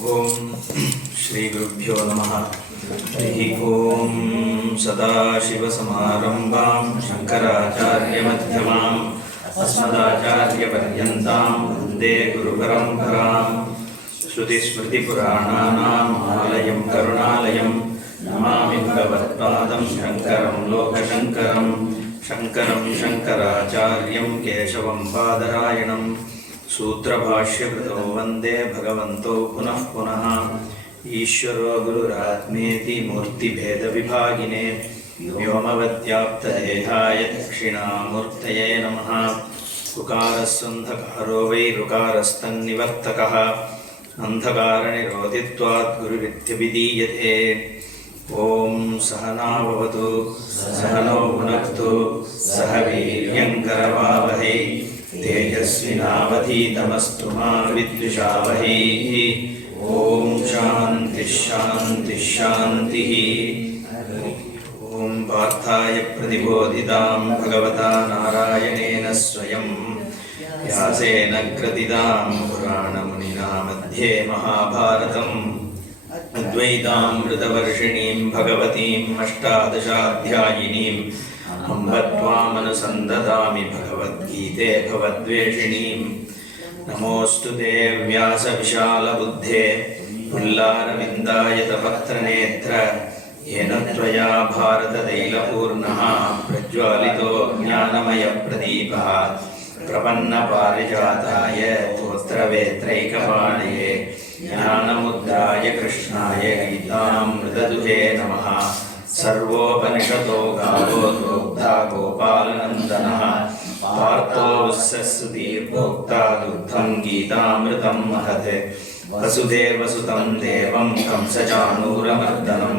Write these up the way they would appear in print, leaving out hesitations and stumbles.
ओम श्री गुरुभ्यो नमः। हरि ओम सदाशिवसमारम्भां शंकराचार्यमध्यमाम् अस्मदाचार्यपर्यन्तां वन्दे गुरुपरम्पराम्। श्रुतिस्मृतिपुराणानाम् आलयं करुणालयं नमामि भगवत्पादं शङ्करं लोकशङ्करं। शङ्करं शङ्कराचार्यं केशवं बादरायणं सूत्रभाष्यकृतो वन्दे भगवन्तो पुनः पुनः। ईश्वरो गुरुरात्मेति मूर्तिभेदविभागिने व्योमवद्व्याप्तदेहाय दक्षिणामूर्तये नमः। उकारस्सन्धकारो वै ऋकारस्तन्निवर्तकः अन्धकारनिरोधित्वात् गुरुरित्यभिधीयते। ॐ सहना भवतु सहनो भुनक्तु सह वीर्यङ्करवावहै तेजस्विनावधीतमस्तु मा विद्विषावहै। ॐ शान्तिः शान्तिः शान्तिः। ॐ पार्थाय प्रतिबोधितां भगवता नारायणेन स्वयं व्यासेन ग्रथितां पुराणमुनिना मध्ये महाभारतम् अद्वैतामृतवर्षिणीं भगवतीम् अष्टादशाध्यायिनीम् अम्ब त्वामनुसन्दधामि भगवद्गीते भवद्वेषिणीम्। नमोऽस्तु ते व्यासविशालबुद्धे पुल्लारविन्दायतपत्रनेत्र येन त्वया भारततैलपूर्णः प्रज्वालितो ज्ञानमयप्रदीपः प्रपन्नपारिजाताय स्तोत्रवेत्रैकपाणये ज्ञानमुद्राय कृष्णाय गीतामृतदुहे नमः। सर्वोपनिषदो गावो दोग्धा गोपालनन्दनः पार्थो वत्सस्सुधीर्भोक्ता दुग्धं गीतामृतं महत्। वसुदेवसुतं देवं कंसचाणूरमर्दनं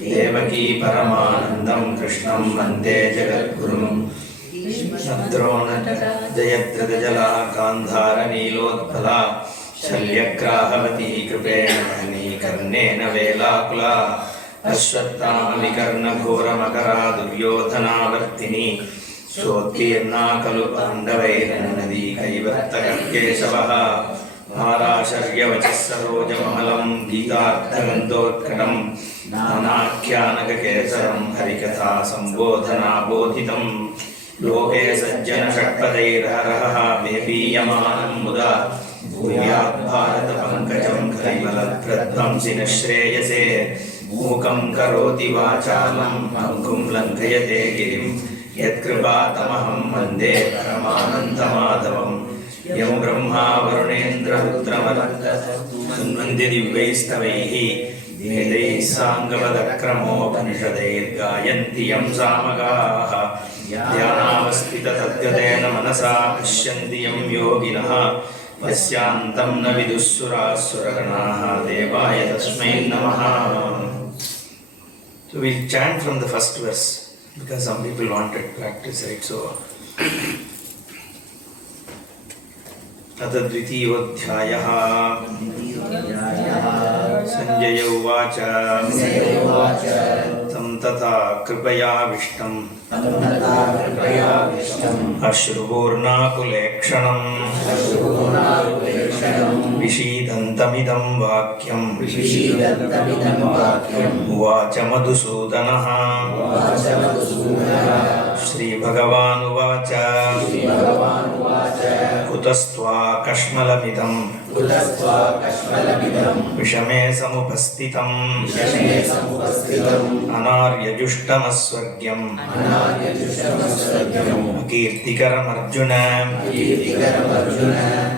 देवकी परमानन्दं कृष्णं वन्दे जगद्गुरुं। द्रोणजयद्रथजला गान्धारनीलोत्पला शल्यग्राहवती कृपेण कर्णेन वेलाकुला अश्वत्थामविकर्णघोरमकरा दुर्योधनावर्तिनी सोत्तीर्णा खलु पाण्डवैरन्नदी कैवर्तककेशवः। आराशर्यवचः सरोजममलं गीतार्थगन्धोत्कटं नानाख्यानककेसरं हरिकथा सम्बोधनाबोधितं। लोके सज्जनषट्पदैर्हरः वेपीयमानं मुदा भूयाद्भारतपङ्कजं कलिमलप्रध्वंसिन श्रेयसे। मूकं करोति वाचालं पङ्गुं लङ्घयते गिरिं यत्कृपातमहं वन्दे परमानन्दमाधवं। यं ब्रह्मा वरुणेन्द्ररुद्रमरुतन्वन्ति दिव्यैस्तवैः वेदैः साङ्गपदक्रमोपनिषदैर्गायन्ति यं सामगाः। ध्यानावस्थिततद्गतेन मनसा पश्यन्ति यं योगिनः यस्यान्तं न विदुःसुराः सुरगणाः देवाय तस्मै नमः। So we'll chant from the first verse because some people wanted practice, right? So अतद्वितीयोऽध्यायः। Sanjay उवाच तं तथा कृपयाविष्टम् अश्रुपूर्णाकुलेक्षणम् विषीदन्तमिदं वाक्यम् उवाच मधुसूदनः। श्रीभगवानुवाच कुतस्त्वाकश्मलमिदं विषमे समुपस्थितम् अनार्यजुष्टमस्वर्ग्यम् अकीर्तिकरमर्जुन।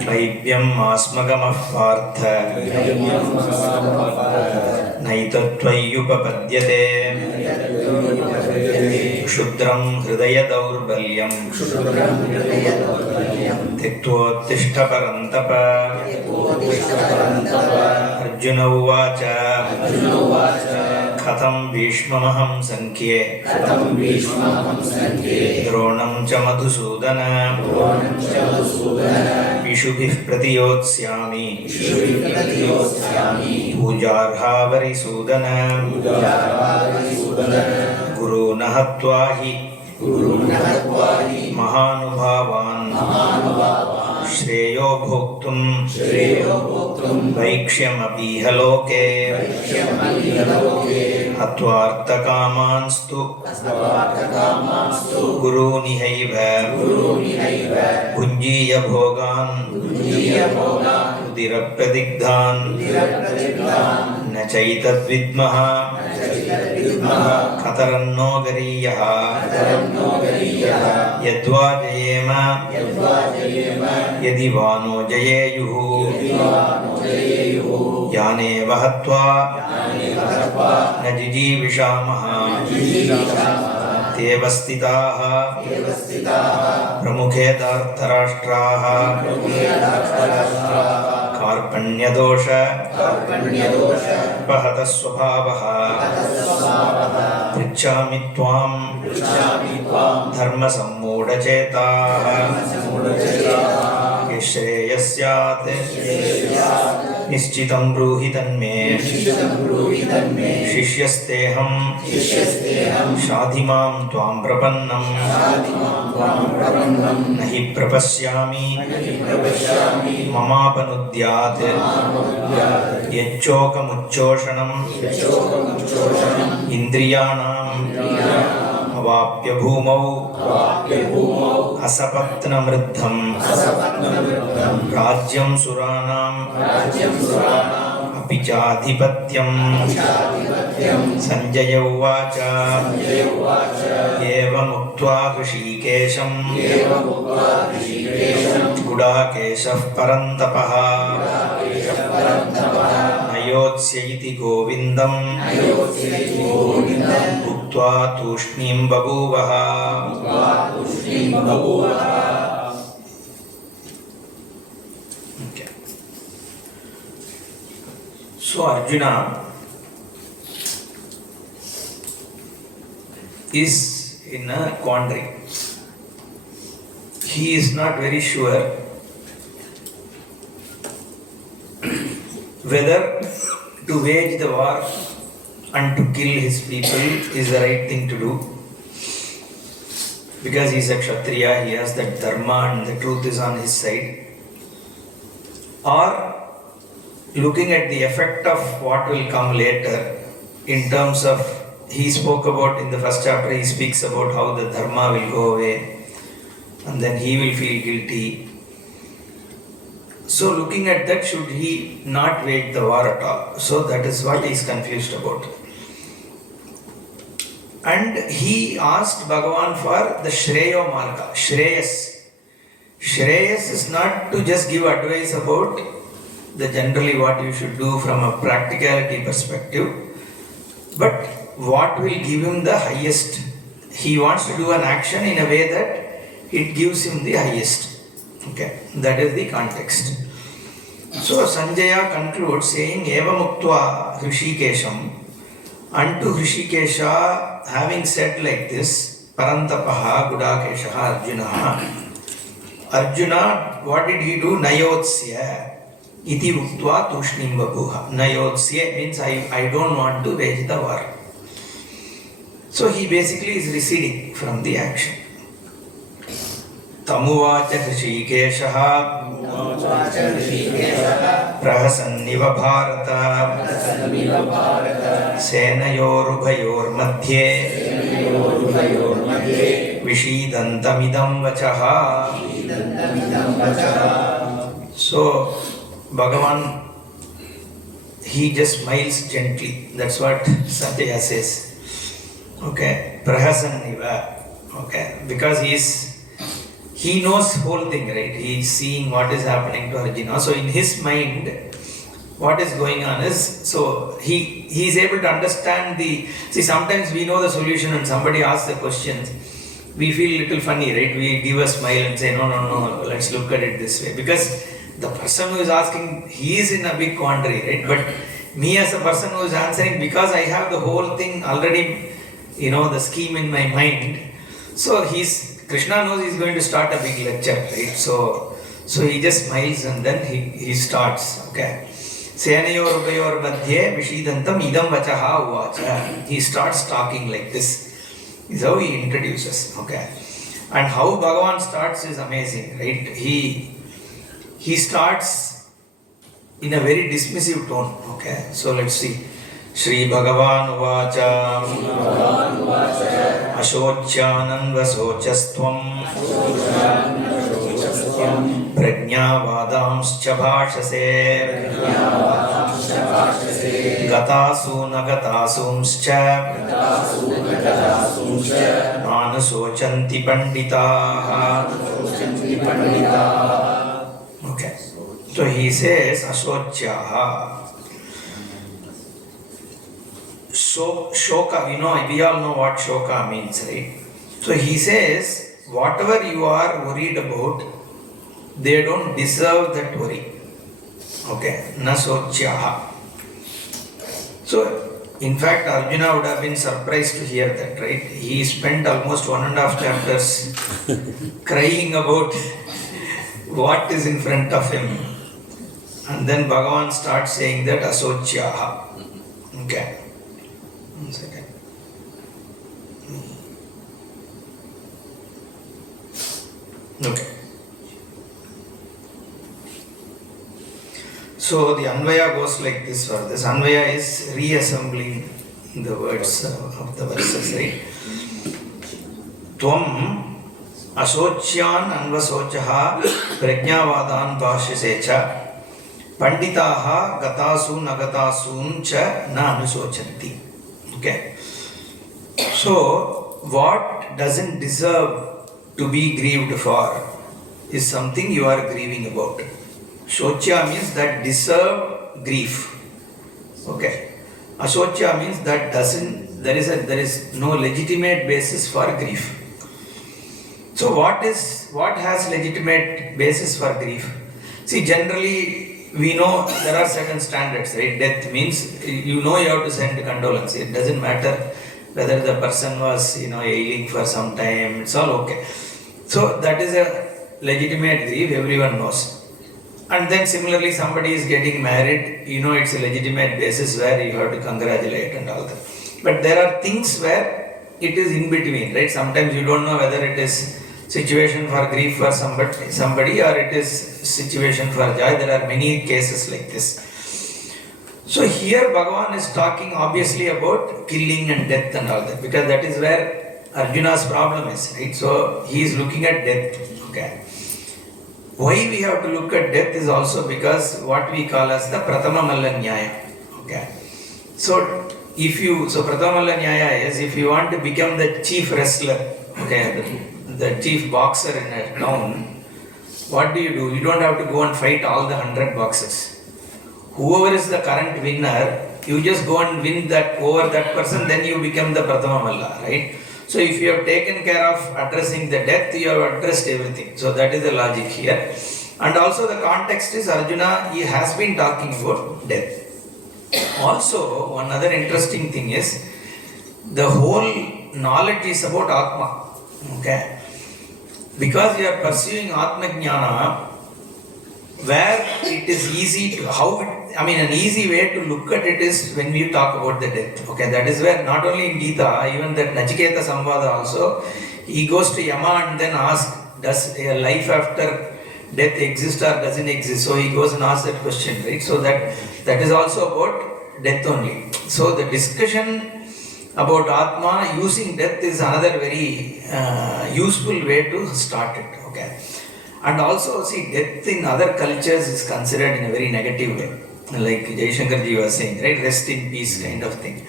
क्लैब्यम् आस्मगमः पार्थ नैतत्त्वय्युपपद्यते। क्षुद्रं हृदय दौर्बल्यं त्यक्त्वोत्तिष्ठ परन्तप। अर्जुन उवाच कथं भीष्ममहं संख्ये द्रोणं च मधुसूदन। इषुभिः प्रतियोत्स्यामि पूजार्हावरिसूदन। गुरून् हत्वा हि महानुभावान् श्रेयो भोक्तुं वैक्ष्यमपीह लोके अत्वार्थकामांस्तु गुरूनिहैव भुञ्जीय भोगान् उदिरप्रदिग्धान् न चैतद्विद्मः कतरन्नो गरीयः यद्वा जयेम यदि वा नो जयेयुः यानेव हत्वा न जिजीविषामः तेव स्थिताः प्रमुखे धार्तराष्ट्राः कार्पण्यदोष उपहतः स्वभावः पृच्छामि त्वां धर्मसम्मूढचेताः ये श्रेयस्यात् निश्चितं ब्रूहि तन्मे शिष्यस्तेऽहं शाधिमां त्वां प्रपन्नं न हि प्रपश्यामि ममापनुद्यात् यच्चोकमुच्चोषणम् इन्द्रियाणाम् अवाप्य भूमौ असपत्नमृद्धम् राज्यं सुराणाम् अपि चाधिपत्यम् सञ्जय उवाच एवमुक्त्वा ऋषिकेशं गुडाकेशः परन्तपः नयोत्स्य इति गोविन्दम् उक्त्वा तूष्णीं बभूवः. Okay. So Arjuna is in a quandary. He is not very sure whether to wage the war and to kill his people is the right thing to do, because he is a Kshatriya, he has that dharma and the truth is on his side, or looking at the effect of what will come later in terms of, he spoke about in the first chapter, he speaks about how the dharma will go away and then he will feel guilty. So looking at that, should he not wage the war at all? So that is what he is confused about. And he asked Bhagavan for the Shreyo Marga, Shreyas. Shreyas is not to just give advice about the generally what you should do from a practicality perspective, but what will give him the highest. He wants to do an action in a way that it gives him the highest. Okay, that is the context. So Sanjaya concludes saying, Evamuktva Hrishikesham. Unto Hrishikesha, having said like this, Parantapaha Gudakeshaha Arjuna. Arjuna, what did he do? Nayotsya. Iti Uktva Tushnim Babuha. Nayotsya means I don't want to wage the war. So he basically is receding from the action. Tamuvacha Hrishikeshaha Prahasaniva Bharata Senayorubhayor Madhye Vishidantamidam Vachaha. So Bhagavan, he just smiles gently. That's what Sanjaya says. Okay, Prahasaniva. Okay, because he knows whole thing, right? He is seeing what is happening to Arjuna. So in his mind, what is going on is, so he is able to understand see, sometimes we know the solution and somebody asks the questions, we feel little funny, right? We give a smile and say, no, let's look at it this way. Because the person who is asking, he is in a big quandary, right? But me as a person who is answering, because I have the whole thing already, the scheme in my mind. So Krishna knows he is going to start a big lecture, right? So he just smiles and then he starts, okay. Senayor Ubayor Madhye Vishidantam Idam Vachaha Uvacha. He starts talking like this. This is how he introduces, okay. And how Bhagavan starts is amazing, right? he starts in a very dismissive tone. Okay, so let's see. Shri Bhagavan Uvacha Ashocyanan Vasochastvam Prajnavadamscha Bhashase Gatasu Nagatasumscha Manusochanti Panditaha. Okay, so he says Ashocyaha. So, shoka, we all know what shoka means, right? So he says, whatever you are worried about, they don't deserve that worry. Okay, na sochyaha. So, in fact, Arjuna would have been surprised to hear that, right? He spent almost 1.5 chapters crying about what is in front of him. And then Bhagavan starts saying that asochyaha. Okay. 1 second. Okay. So the Anvaya goes like this for this. Anvaya is reassembling the words of the verses, right? Tvam asocyan anvasochaha prajnavadan bhashyasecha panditaha gatasu nagatasun cha na anusochanti. Okay. So, what doesn't deserve to be grieved for is something you are grieving about. Shochya means that deserve grief. Okay. Ashochya means that there is no legitimate basis for grief. So what has legitimate basis for grief? See, generally we know there are certain standards, right? Death means you have to send condolence. It doesn't matter whether the person was ailing for some time. It's all okay. So that is a legitimate grief. Everyone knows. And then similarly, somebody is getting married. It's a legitimate basis where you have to congratulate and all that. But there are things where it is in between, right? Sometimes you don't know whether it is situation for grief for somebody or it is situation for joy. There are many cases like this. So here Bhagavan is talking obviously about killing and death and all that, because that is where Arjuna's problem is, right? So he is looking at death. Okay. Why we have to look at death is also because what we call as the Pratama Malla Nyaya. Okay. So Pratama Malla Nyaya is if you want to become the chief wrestler, okay, the chief boxer in a town, what do? You don't have to go and fight all the 100 boxers. Whoever is the current winner, you just go and win that over that person, then you become the Pratama Malla, right? So if you have taken care of addressing the death, you have addressed everything. So that is the logic here. And also the context is Arjuna, he has been talking about death. Also, one other interesting thing is, the whole knowledge is about Atma. Okay. Because you are pursuing Atma Jnana, where it is easy to, an easy way to look at it is when you talk about the death. Okay, that is where not only in Gita, even that Nachiketa Samvada also, he goes to Yama and then asks, does a life after death exist or doesn't exist? So he goes and asks that question, right? So that is also about death only. So the discussion about Atma using death is another very useful way to start it. Okay. And also, see, death in other cultures is considered in a very negative way. Like Jaishankarji was saying, right? Rest in peace kind of thing.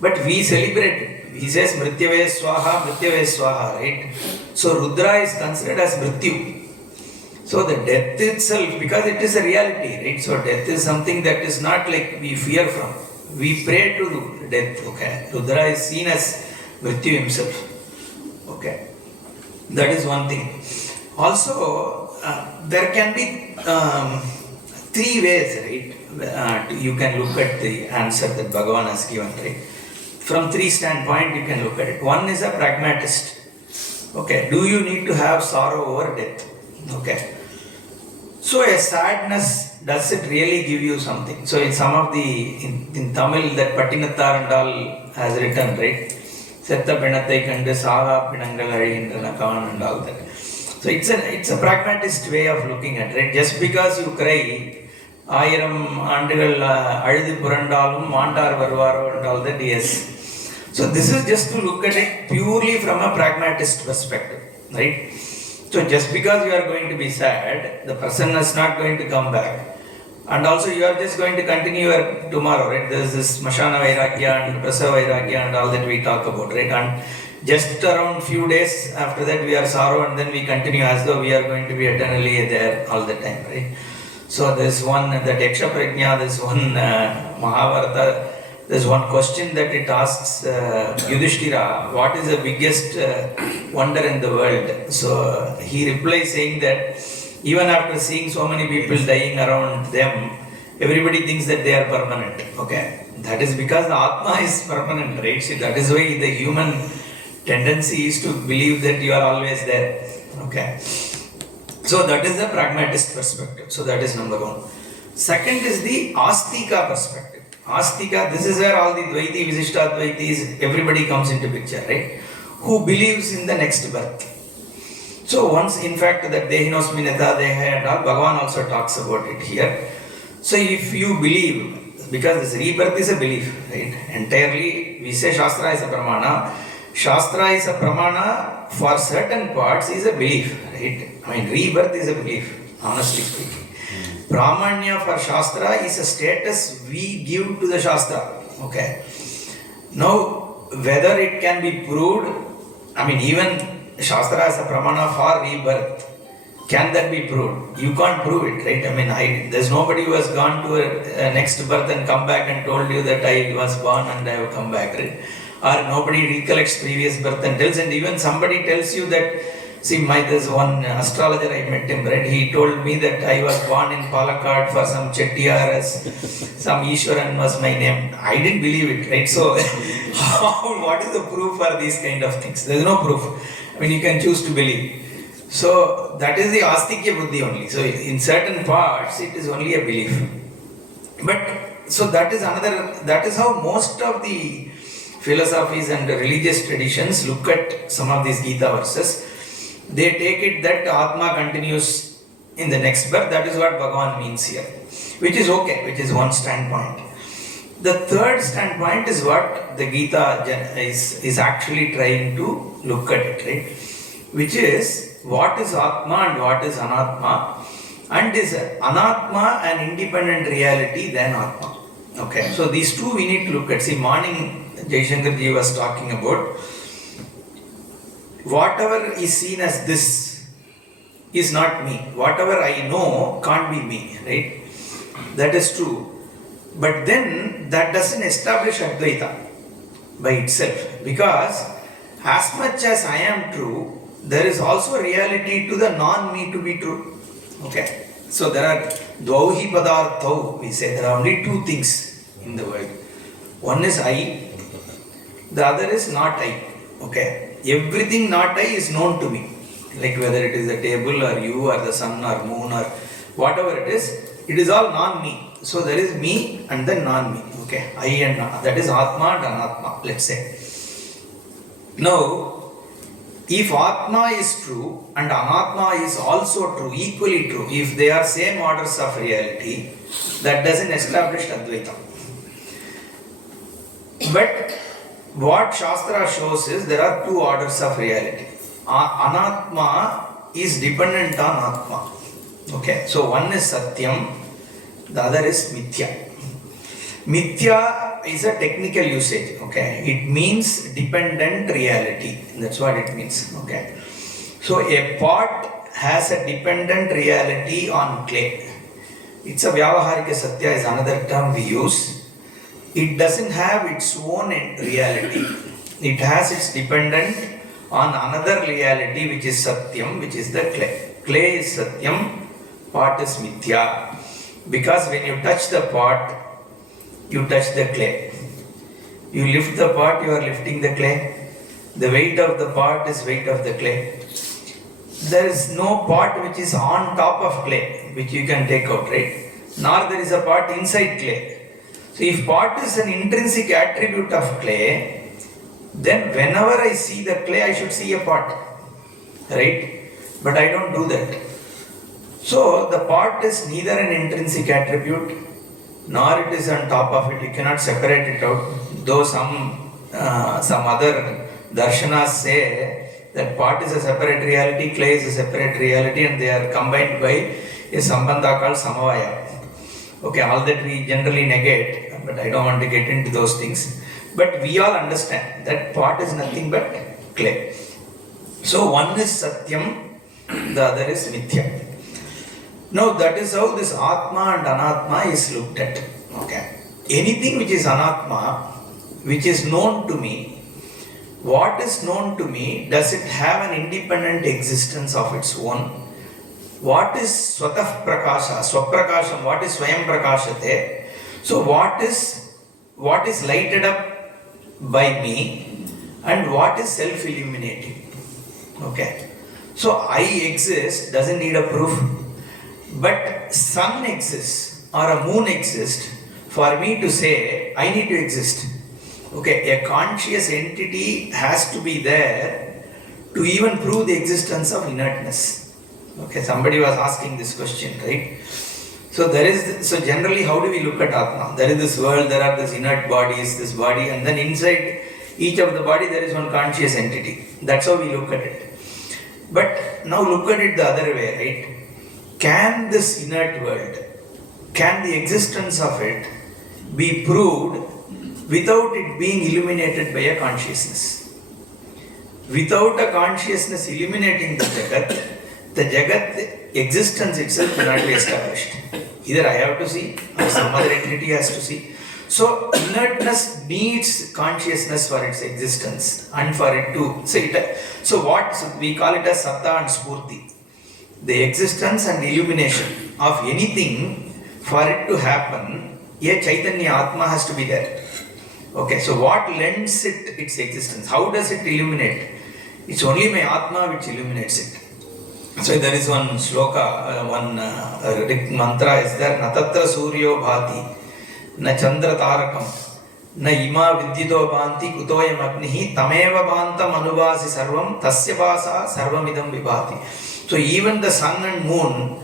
But we celebrate it. He says, Mrityave Swaha, right? So Rudra is considered as Mrityu. So the death itself, because it is a reality, right? So death is something that is not like we fear from. We pray to death, okay? Rudra is seen as Mrityu himself. Okay. That is one thing. Also, there can be 3 ways, right? You can look at the answer that Bhagavan has given, right? From 3 standpoints, you can look at it. One is a pragmatist. Okay, do you need to have sorrow over death? Okay. So a sadness, does it really give you something? So in some of in Tamil, that Pattinatthar and all has written, right? Setta Pinathai Kandu Sava Pinangal Azhigindrana Kaan and all that. So it's a pragmatist way of looking at it. Just because you cry, ஆயிரம் ஆண்டுகள் அழுது புரண்டாலும் மாண்டார் வருவாரோ and all that, yes. So this is just to look at it purely from a pragmatist perspective, right? So just because you are going to be sad, the person is not going to come back. And also you are just going to continue your tomorrow, right? There is this Mashana Vairagya and Prasava Vairagya and all that we talk about, right? And just around few days after that we are sorrow, and then we continue as though we are going to be eternally there all the time, right? So there's one, that Yaksha Prajna, there's one Mahabharata, there's one question that it asks Yudhishthira, what is the biggest wonder in the world? So he replies saying that even after seeing so many people dying around them, everybody thinks that they are permanent. Okay, that is because the Atma is permanent, right? So that is why the human tendency is to believe that you are always there. Okay, so that is the pragmatist perspective. So that is number one. Second is the Astika perspective. Astika, this is where all the Dvaiti, Visishtadvaitis, everybody comes into picture, right? Who believes in the next birth. So once, in fact, that Dehinosminata, Deha and all, Bhagavan also talks about it here. So if you believe, because this rebirth is a belief, right? Entirely, we say Shastra is a Pramana. Shastra is a Pramana for certain parts is a belief, right? I mean, rebirth is a belief, honestly speaking. Pramanya for Shastra is a status we give to the Shastra, okay? Now, whether it can be proved, I mean, even Shastra as a Pramana for rebirth, can that be proved? You can't prove it, right? I mean, there's nobody who has gone to a next birth and come back and told you that I was born and I have come back, right? Or nobody recollects previous birth and tells, and even somebody tells you that, see, there's one astrologer, I met him, right? He told me that I was born in Palakkad for some Chettiar, as some Ishwaran was my name. I didn't believe it, right? So, what is the proof for these kind of things? There's no proof. I mean, you can choose to believe. So, that is the Astikya Buddhi only. So, in certain parts, it is only a belief. But, so that is how most of the philosophies and religious traditions look at some of these Gita verses. They take it that Atma continues in the next birth. That is what Bhagavan means here, which is okay, which is one standpoint. The third standpoint is what the Gita is actually trying to look at it, right? Which is what is Atma and what is Anatma, and is Anatma an independent reality than Atma? Okay, so these two we need to look at. See, morning Jaishankar ji was talking about whatever is seen as this is not me. Whatever I know can't be me, right? That is true. But then that doesn't establish Advaita by itself, because as much as I am true, there is also reality to the non-me to be true. Okay? So there are Dvauhi Padarthau, we say there are only two things in the world. One is I, the other is not I. Okay? Everything not I is known to me. Like whether it is the table or you or the sun or moon or whatever it is all non-me. So there is me and then non-me. Okay, I and that is Atma and Anatma, let's say. Now, if Atma is true and Anatma is also true, equally true, if they are same orders of reality, that doesn't establish Advaita. But what Shastra shows is there are two orders of reality. Anatma is dependent on Atma. Okay, so one is Satyam, the other is Mithya. Mithya is a technical usage. Okay, it means dependent reality. That's what it means. Okay, so a pot has a dependent reality on clay. It's a Vyavaharika Satya is another term we use. It doesn't have its own reality. It has its dependent on another reality which is Satyam, which is the clay. Clay is Satyam, pot is Mithya. Because when you touch the pot, you touch the clay. You lift the pot, you are lifting the clay. The weight of the pot is weight of the clay. There is no pot which is on top of clay, which you can take out, right? Nor there is a pot inside clay. So if pot is an intrinsic attribute of clay, then whenever I see the clay, I should see a pot, right? But I don't do that. So the pot is neither an intrinsic attribute nor it is on top of it. You cannot separate it out. Though some other darshanas say that pot is a separate reality, clay is a separate reality, and they are combined by a sambandha called samavaya. Okay, all that we generally negate, but I don't want to get into those things. But we all understand that pot is nothing but clay. So one is satyam, the other is mithya. Now that is how this atma and anatma is looked at. Okay, anything which is anatma, which is known to me, what is known to me, does it have an independent existence of its own? What is swatah prakasha, swaprakasham, what is swayam prakashate? So what is lighted up by me and what is self-illuminating? Okay. So I exist doesn't need a proof, but sun exists or a moon exists for me to say I need to exist. Okay, a conscious entity has to be there to even prove the existence of inertness. Okay, somebody was asking this question, right? So generally how do we look at Atma? There is this world, there are these inert bodies, this body, and then inside each of the body there is one conscious entity. That's how we look at it. But now look at it the other way, right? Can this inert world, can the existence of it be proved without it being illuminated by a consciousness? Without a consciousness illuminating the Jagat existence itself cannot be established. Either I have to see or some other entity has to see. So inertness needs consciousness for its existence and for it to so we call it as satta and spurti. The existence and illumination of anything, for it to happen, a Chaitanya Atma has to be there. Okay, so what lends it its existence? How does it illuminate? It's only my Atma which illuminates it. So there is one shloka, one mantra is there. Na tatra suryo bhati, na chandra tarakam, na ima vidyito bhanti kutoyam agnihi, tameva bhantam anubhasi sarvam, tasya bhasa sarvamidam vibhati. So even the sun and moon,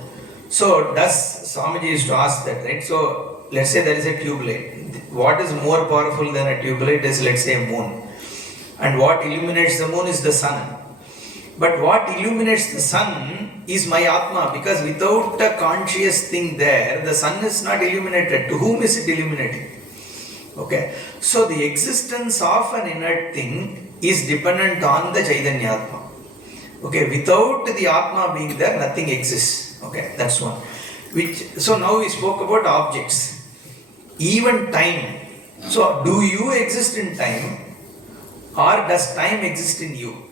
so does Swamiji used to ask that, right? So let's say there is a tube light. What is more powerful than a tube light is, let's say, a moon. And what illuminates the moon is the sun. But what illuminates the sun is my Atma, because without a conscious thing there, the sun is not illuminated. To whom is it illuminating? Okay. So the existence of an inert thing is dependent on the Chaitanya Atma. Okay. Without the Atma being there, nothing exists. Okay. That's one. So now we spoke about objects. Even time. So do you exist in time, or does time exist in you?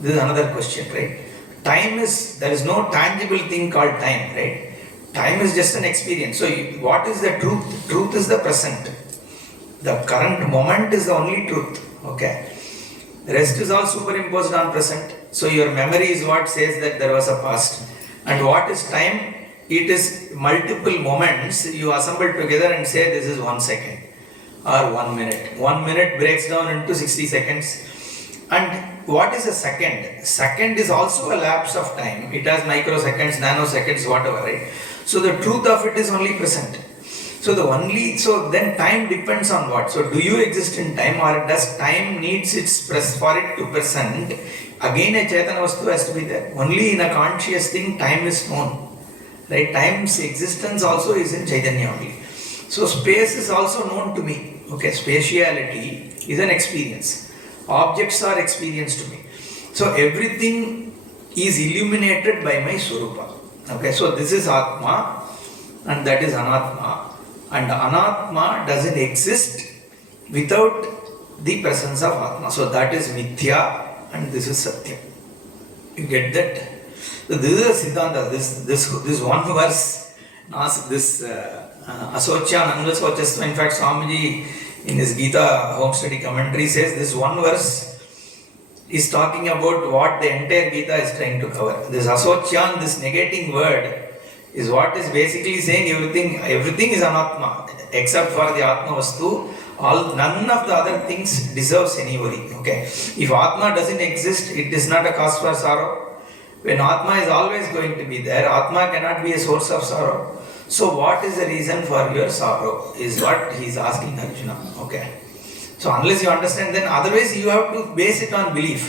This is another question, right? There is no tangible thing called time, right? Time is just an experience. So what is the truth? Truth is the present. The current moment is the only truth. Okay. The rest is all superimposed on present. So your memory is what says that there was a past. And what is time? It is multiple moments you assemble together and say this is 1 second or 1 minute. 1 minute breaks down into 60 seconds. And what is a second? Second is also a lapse of time. It has microseconds, nanoseconds, whatever, right? So the truth of it is only present. So then time depends on what? So do you exist in time, or does time needs for it to present? Again a Chaitanya Vastu has to be there. Only in a conscious thing time is known. Right? Time's existence also is in Chaitanya only. So space is also known to me. Okay, spatiality is an experience. Objects are experienced to me. So everything is illuminated by my Swarupa. Okay, so this is Atma and that is Anatma. And Anatma doesn't exist without the presence of Atma. So that is Mithya and this is Satya. You get that? So this is a Siddhanta. This one verse, this Asocya and Anvasochasva. In fact, Swamiji in his Gita home study commentary says this one verse is talking about what the entire Gita is trying to cover. This Asocyan, this negating word, is what is basically saying everything is anatma except for the Atma Vastu. None of the other things deserves any worry. Okay. If Atma doesn't exist, it is not a cause for sorrow. When Atma is always going to be there, Atma cannot be a source of sorrow. So what is the reason for your sorrow is what he is asking Arjuna. Okay. So unless you understand, then otherwise you have to base it on belief.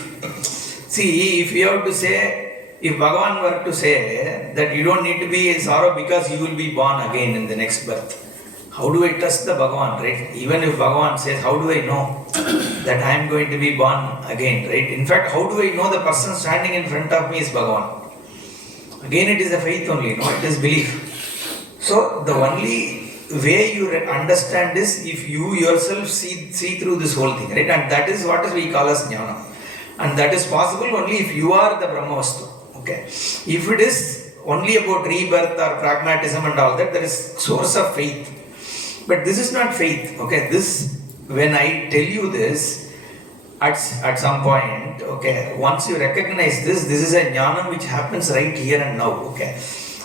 See, if you have to say, if Bhagavan were to say that you don't need to be in sorrow because you will be born again in the next birth, how do I trust the Bhagavan, right? Even if Bhagavan says, how do I know that I am going to be born again, right? In fact, how do I know the person standing in front of me is Bhagavan? Again, it is a faith only, no? It is belief. So, the only way you understand is if you yourself see through this whole thing, right? And that is what we call as jnana. And that is possible only if you are the Brahmavastu. Okay. If it is only about rebirth or pragmatism and all that, there is source of faith. But this is not faith. Okay. This, when I tell you this, at some point, okay, once you recognize this is a jnana which happens right here and now. Okay.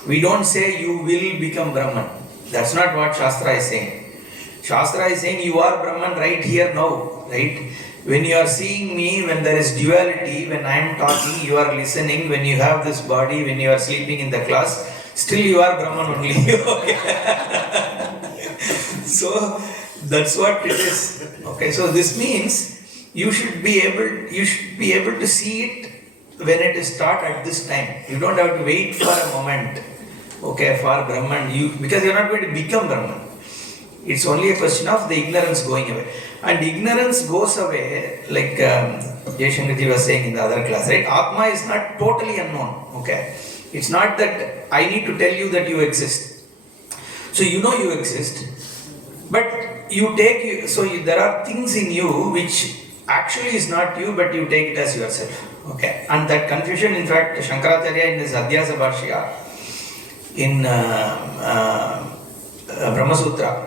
We don't say you will become Brahman. That's not what Shastra is saying. Shastra is saying you are Brahman right here now, right? When you are seeing me, when there is duality, when I am talking, you are listening, when you have this body, when you are sleeping in the class, still you are Brahman only. So that's what it is. Okay, so this means you should be able to see it when it is taught at this time. You don't have to wait for a moment. Okay, for Brahman, because you are not going to become Brahman. It's only a question of the ignorance going away. And ignorance goes away, like Jaishankarji was saying in the other class, right? Atma is not totally unknown. Okay, it's not that I need to tell you that you exist. So you know you exist, but there are things in you which actually is not you, but you take it as yourself. Okay, and that confusion, in fact, Shankaracharya in his Adhyasa Bhashya, in Brahma Sutra,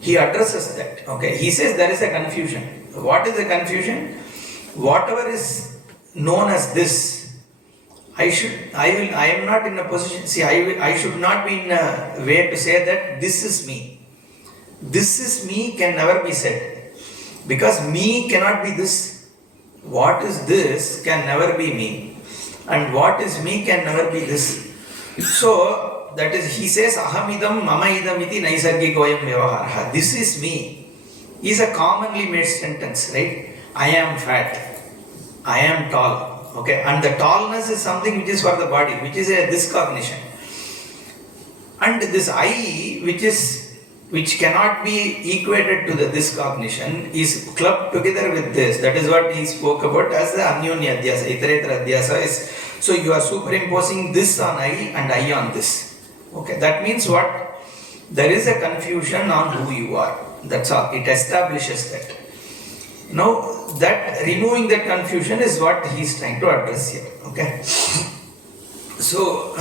he addresses that. Okay, he says there is a confusion. What is the confusion? Whatever is known as this, I am not in a position. See, I should not be in a way to say that this is me. This is me can never be said, because me cannot be this. What is this can never be me, and what is me can never be this. So that is, he says, ahamidam mama idam iti naisargikoyam vyavahara. This is me is a commonly made sentence, right? I am fat, I am tall. Okay, and the tallness is something which is for the body, which is a this cognition. And this I, which cannot be equated to the this cognition, is clubbed together with this. That is what he spoke about as the anyonya adhyasa, itaretara adhyasa is. So you are superimposing this on I and I on this. Okay, that means what? There is a confusion on who you are. That's all. It establishes that. Now, that removing that confusion is what he is trying to address here. Okay. So,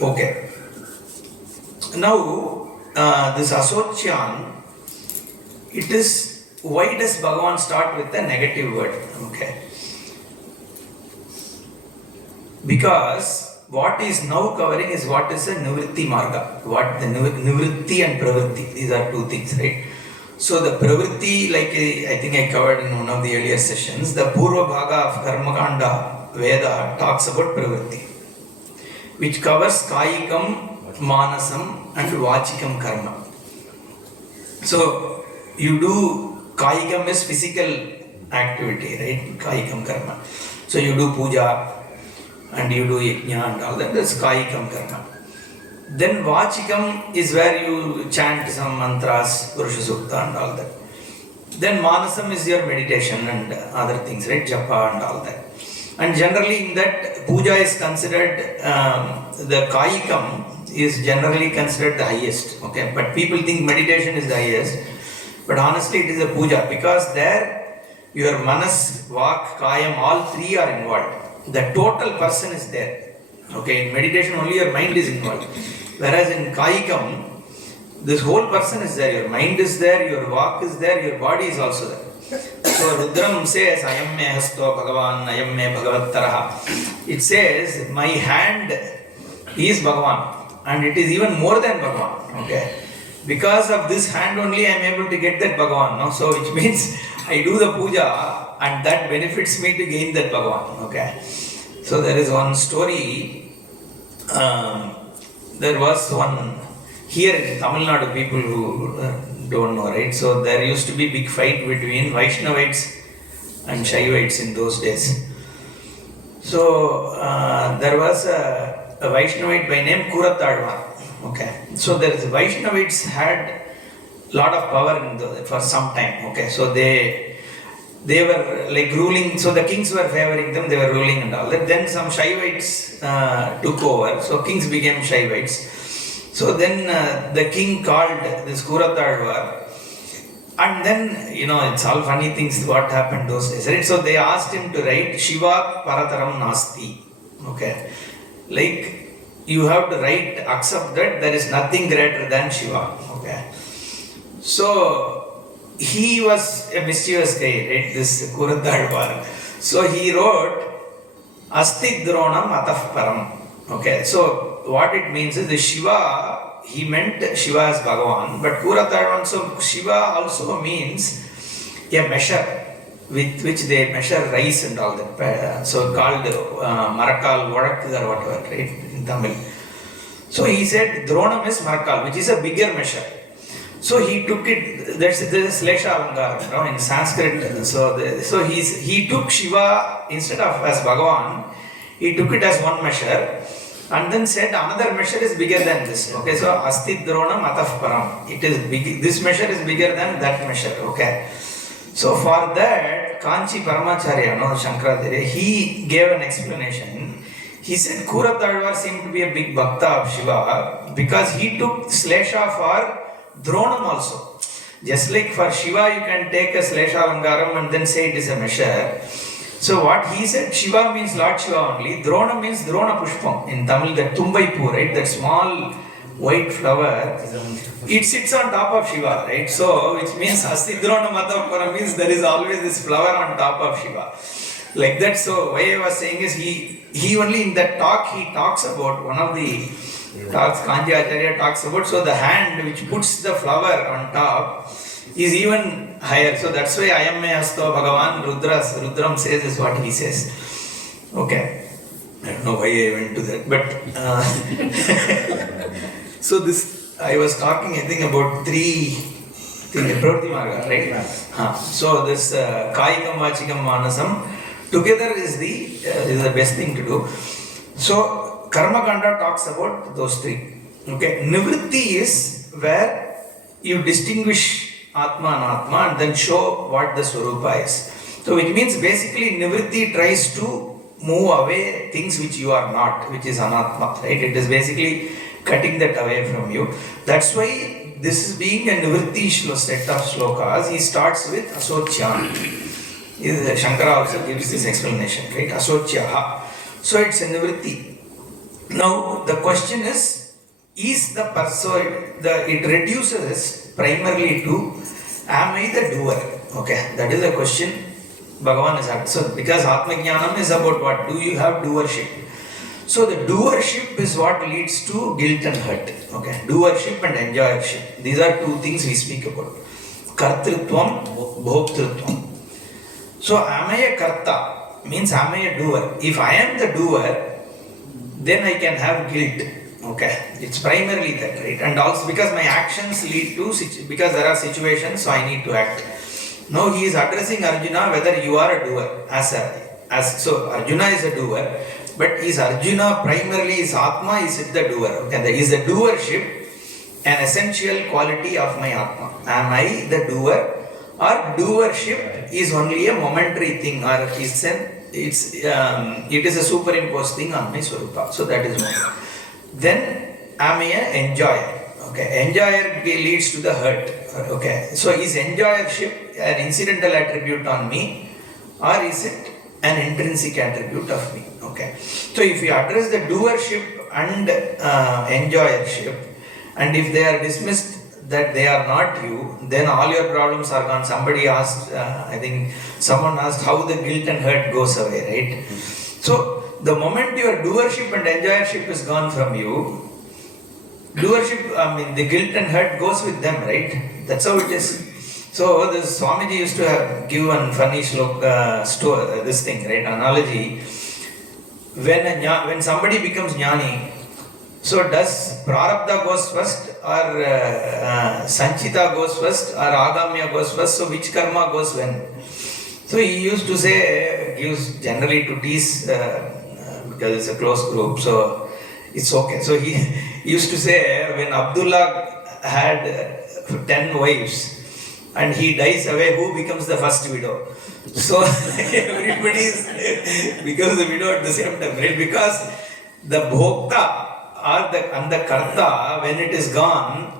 okay. Now, this Asocyan, it is, why does Bhagavan start with a negative word? Okay. Because what is now covering is what is a nivritti marga. What the nivritti and pravritti, these are two things, right? So the pravritti, like I think I covered in one of the earlier sessions, the Purva Bhaga of Karmakanda Veda talks about pravritti, which covers Kayikam, Manasam and Vachikam Karma. So you do, Kayikam is physical activity, right? Kayikam Karma. So you do puja, and you do yajna and all that, that's kayikam karma. Then vachikam is where you chant some mantras, Purusha Sukta and all that. Then manasam is your meditation and other things, right? Japa and all that. And generally in that, puja is considered, the kayikam is generally considered the highest. Okay, but people think meditation is the highest. But honestly it is a puja, because there your manas, vak, kayam, all three are involved. The total person is there. Okay, in meditation only your mind is involved. Whereas in Kayikam, this whole person is there. Your mind is there, your vak is there, your body is also there. So Rudram says, Ayam me hasto Bhagavan, Ayam me Bhagavattaraha. It says, my hand is Bhagavan. And it is even more than Bhagavan. Okay. because of this hand only I am able to get that Bhagavan. No? So which means I do the puja and that benefits me to gain that Bhagavan. Okay. So there is one story. There was one here in Tamil Nadu, people who don't know, right? So there used to be big fight between Vaishnavites and Shaivites in those days. So there was a Vaishnavite by name Kuratadvar. Okay. So there is Vaishnavites had lot of power for some time. Okay. So they were like ruling. So the kings were favoring them. They were ruling and all that. Then some Shaivites took over. So kings became Shaivites. So then the king called this Kuratadvar, and then it's all funny things what happened those days, right? So they asked him to write Shiva Parataram Nasti. Okay, like you have to write, accept that there is nothing greater than Shiva. Okay, so he was a mischievous guy, right? This Kuratadvar. So he wrote Asti Dronam Ataf Param. Okay, so what it means is the Shiva, he meant Shiva as Bhagavan, but Kuratadvar, so Shiva also means a measure with which they measure rice and all that. So called Marakal, Vadak or whatever, right, in Tamil. So he said Dronam is Marakal, which is a bigger measure. So he took it, there's Slesha Alangar, in Sanskrit. So he took Shiva instead of as Bhagavan, he took it as one measure. And then said another measure is bigger than this. Okay, so Asti Dronam Ataf Param. It is big. This measure is bigger than that measure. Okay. So for that, Kanchi Paramacharya, Shankaracharya, he gave an explanation. He said Kuratadvar seemed to be a big bhakta of Shiva because he took Slesha for Dronam also. Just like for Shiva, you can take a Slesha Alangaram and then say it is a measure. So what he said, Shiva means Lord Shiva only. Drona means Drona Pushpam. In Tamil, that Tumbaipu, right? That small white flower. It sits on top of Shiva, right? So, which means Asti Drona Matapara means there is always this flower on top of Shiva. Like that. So, why I was saying is he only in that talk, he talks about one of the talks, Kanji Acharya talks about. So, the hand which puts the flower on top is even higher. So that's why Ayam Me Asto Bhagavan Rudram says is what he says. Okay. I don't know why I went to that. But so this, I was talking I think about three things, Pravritti Marga, right? So this Kayikam Vachikam Manasam together is the best thing to do. So Karma Kanda talks about those three. Okay. Nivritti is where you distinguish Atma and Atma and then show what the Swarupa is. So which means basically Nivritti tries to move away things which you are not, which is Anatma, right? It is basically cutting that away from you. That's why this is being a Nivritti set of slokas. He starts with Asocyan. Shankara also gives this explanation, right? Asocyaha. So it's a Nivritti. Now the question is the person, it reduces primarily to, am I the doer? Okay, that is the question Bhagavan is asking. So, because Atma Jnanam is about what? Do you have doership? So, the doership is what leads to guilt and hurt. Okay, doership and enjoyership. These are two things we speak about. Kartrutvam, Bhoktrutvam. So, am I a Karta? Means, am I a doer? If I am the doer, then I can have guilt. Okay, it's primarily that, right? And also because my actions lead to, because there are situations, so I need to act. Now he is addressing Arjuna whether you are a doer. So Arjuna is a doer, but is Arjuna primarily is Atma, is it the doer? Okay, is the doership an essential quality of my Atma? Am I the doer? Or doership is only a momentary thing, or it is a superimposed thing on my Swarupa. So that is one. Then am I an enjoyer? Okay, enjoyer leads to the hurt. Okay, so is enjoyership an incidental attribute on me, or is it an intrinsic attribute of me? Okay, so if you address the doership and enjoyership, and if they are dismissed that they are not you, then all your problems are gone. Somebody asked, I think someone asked how the guilt and hurt goes away, right? So the moment your doership and enjoyership is gone from you, Doership, I mean, the guilt and hurt goes with them, right? That's how it is. So, the Swamiji used to give one funny story, this thing, right? Analogy. When somebody becomes jnani, so does prarabdha goes first or sanchita goes first or agamya goes first? So which karma goes when? So he used to say, gives generally to tease because it's a close group, so it's okay. So he used to say when Abdullah had 10 wives and he dies away, who becomes the first widow? So everybody becomes the widow at the same time, right? Because the bhokta and the karta, when it is gone,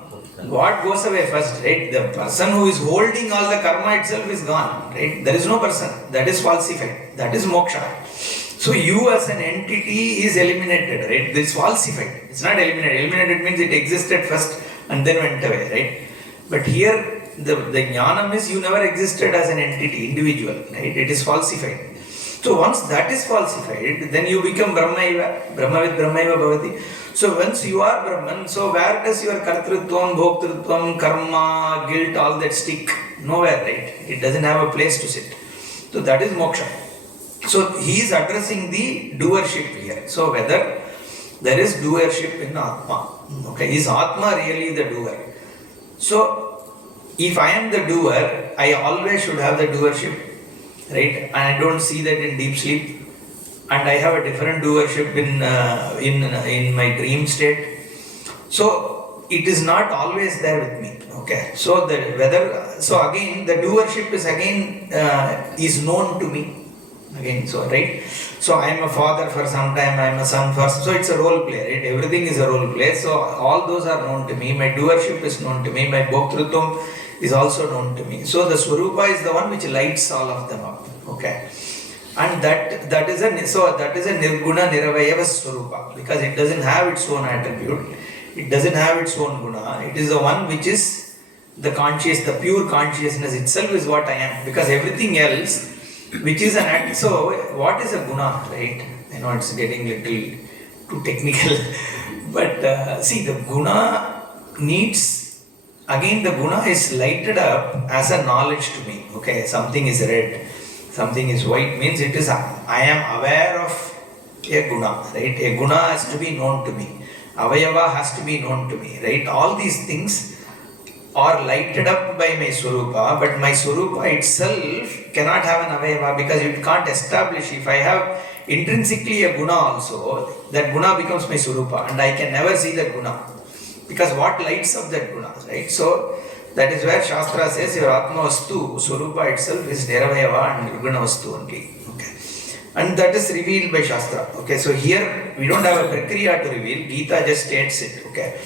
what goes away first, right? The person who is holding all the karma itself is gone, right? There is no person. That is falsified. That is moksha. So you as an entity is eliminated, right? This is falsified. It's not eliminated. Eliminated means it existed first and then went away, right? But here, the jnanam is you never existed as an entity, individual, right? It is falsified. So once that is falsified, then you become Brahmaiva. Brahmavid Brahmaiva Bhavati. So once you are Brahman, so where does your kartrutvam, bhoktrutvam, karma, guilt, all that stick? Nowhere, right? It doesn't have a place to sit. So that is moksha. So he is addressing the doership here. So whether there is doership in Atma. Okay, is Atma really the doer? So if I am the doer, I always should have the doership, right? And I don't see that in deep sleep. And I have a different doership in my dream state. So it is not always there with me. Okay. So again the doership is known to me. Again, so right. So I am a father for some time, I am a son for so it's a role play, right? Everything is a role play. So all those are known to me. My doership is known to me. My bhoktrutvam is also known to me. So the Swarupa is the one which lights all of them up. Okay. And that is a nirguna niravayava Swarupa, because it doesn't have its own attribute, it doesn't have its own guna, it is the one which is the conscious, the pure consciousness itself is what I am, because everything else which is an act. So what is a guna, right? I know it's getting little too technical, but see, the guna needs, again the guna is lighted up as a knowledge to me. Okay, something is red, something is white, means it is, I am aware of a guna, right? A guna has to be known to me. Avayava has to be known to me, right? All these things are lighted up by my Swarupa, but my Swarupa itself cannot have an Avayava, because it can't establish. If I have intrinsically a guna also, that guna becomes my Swarupa, and I can never see that guna, because what lights up that guna, right? So that is where Shastra says your Atma Vastu, Swarupa itself is Niravayava and Nirguna Vastu only. Okay. And that is revealed by Shastra. Okay, so here we don't have a Prakriya to reveal, Gita just states it. Okay.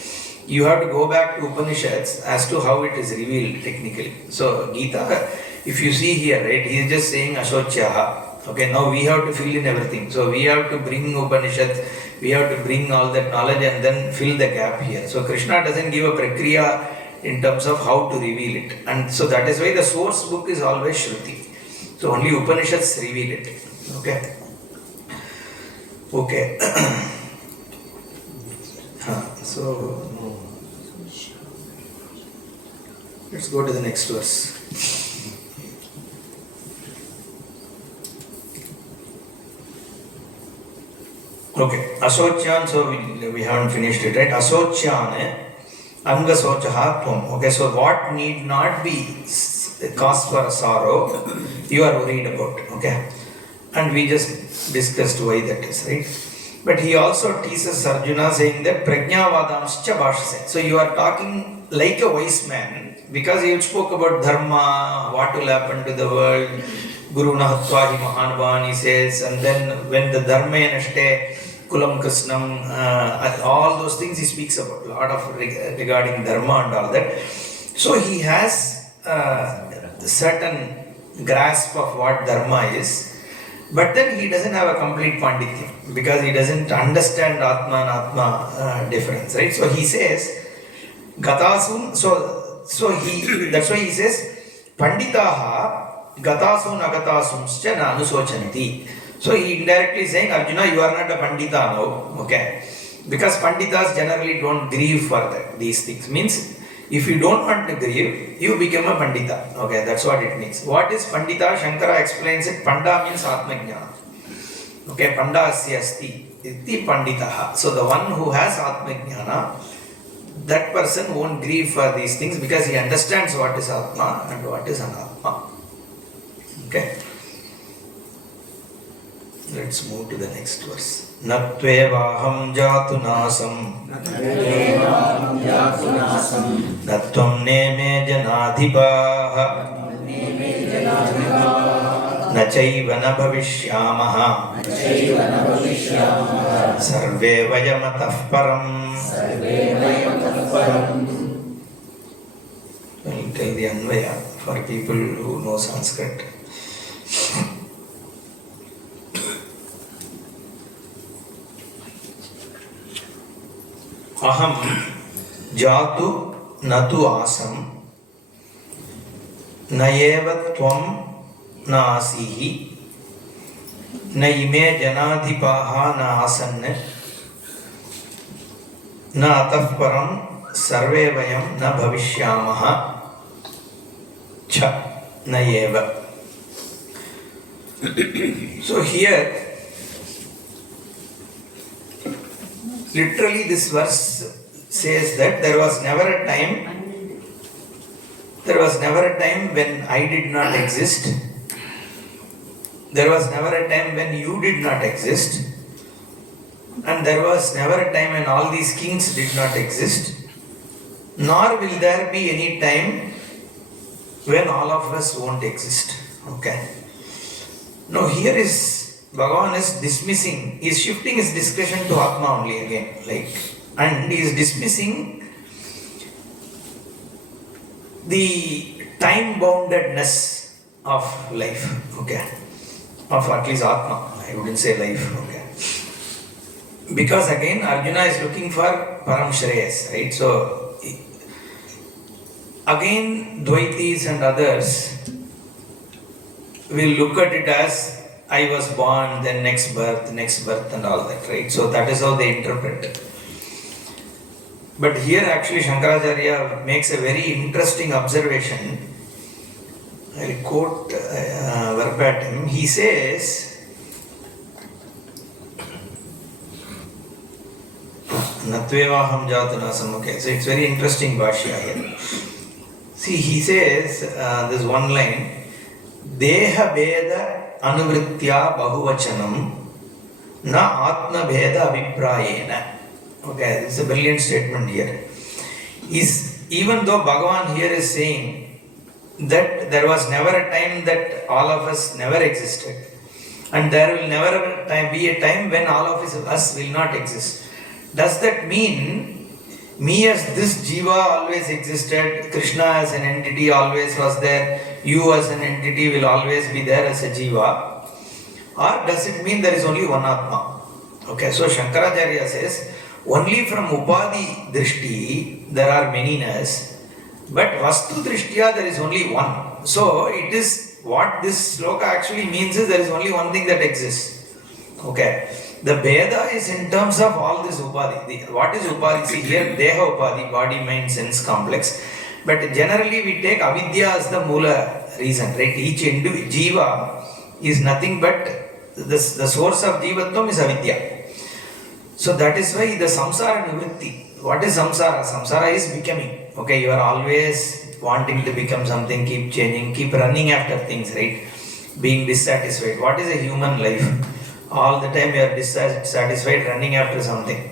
You have to go back to Upanishads as to how it is revealed technically. So Gita, if you see here, right, he is just saying Ashocyaha. Okay, now we have to fill in everything. So we have to bring Upanishads, we have to bring all that knowledge and then fill the gap here. So Krishna doesn't give a Prakriya in terms of how to reveal it. And so that is why the source book is always Shruti. So only Upanishads reveal it. Okay. Okay. So let's go to the next verse. Okay, Asocyan, so we haven't finished it, right? Asocyan, Anga Sochaha Tvam. Okay, so what need not be cause for sorrow, you are worried about. Okay, and we just discussed why that is, right? But he also teases Arjuna saying that Prajnavadamscha Bhashase. So you are talking like a wise man, because you spoke about dharma, what will happen to the world, Guru Nahatvahi Mahanvan, he says, and then when the dharma nashte Kulam Krishnam, all those things he speaks about, a lot of regarding dharma and all that. So he has certain grasp of what dharma is. But then he doesn't have a complete panditya, because he doesn't understand Atma and Atma difference, right? So he says, Gatasun, that's why he says, Panditaha Gatasun Agatasumscha Nanusochanti. So he indirectly saying, Arjuna, you are not a Pandita now, okay? Because Panditas generally don't grieve for that. These things means if you don't want to grieve, you become a Pandita. Okay, that's what it means. What is Pandita? Shankara explains it. Panda means Atmajnana. Okay, Panda asya asti. Iti Panditaha. So the one who has Atmajnana, that person won't grieve for these things because he understands what is Atma and what is Anatma. Okay. Let's move to the next verse. Natvevaham jatu nasam Natvam neme janadhipaha Nachaiva na bhavishyamaha Sarve vayamatah param. I will tell the Anvaya for people who know Sanskrit. Aham jatu natu asam nayeva tvam na asihi na ime janadhipaha na asanne na atah param sarve vayam na bhavishyamaha cha nayeva. So here literally this verse says that there was never a time when I did not exist. There was never a time when you did not exist. And there was never a time when all these kings did not exist. Nor will there be any time when all of us won't exist. Okay. Now here is Bhagavan is dismissing, he is shifting his discussion to Atma only again. And he is dismissing the time-boundedness of life. Okay. Of at least Atma. I wouldn't say life. Okay. Because again Arjuna is looking for Param Shreyas, right? So again Dvaitis and others will look at it as I was born, then next birth and all that, right? So that is how they interpret. But here actually Shankaracharya makes a very interesting observation. I'll quote verbatim. He says, Natvevaham jatanasam. Okay, so it's very interesting bhashya here. See, he says, there's one line, Deha Veda Anuvritya Bahuvachanam Na Atma Bheda Aviprayena. Okay, this is a brilliant statement here. Even though Bhagavan here is saying that there was never a time that all of us never existed, and there will never be a time when all of us will not exist. Does that mean me as this Jiva always existed, Krishna as an entity always was there, you as an entity will always be there as a Jiva? Or does it mean there is only one Atma? Okay, so Shankaracharya says, only from Upadhi Drishti there are manyness, but Vastu Drishtya there is only one. So it is, what this sloka actually means is there is only one thing that exists. Okay. The Bheda is in terms of all this Upadhi. What is Upadhi? See here, Deha Upadhi, body, mind, sense complex. But generally we take Avidya as the Mula reason, right? Each Jiva is nothing but the source of Jivatvam is Avidya. So that is why the Samsara Nivritti. What is Samsara? Samsara is becoming. Okay, you are always wanting to become something, keep changing, keep running after things, right? Being dissatisfied. What is a human life? All the time you are dissatisfied, running after something.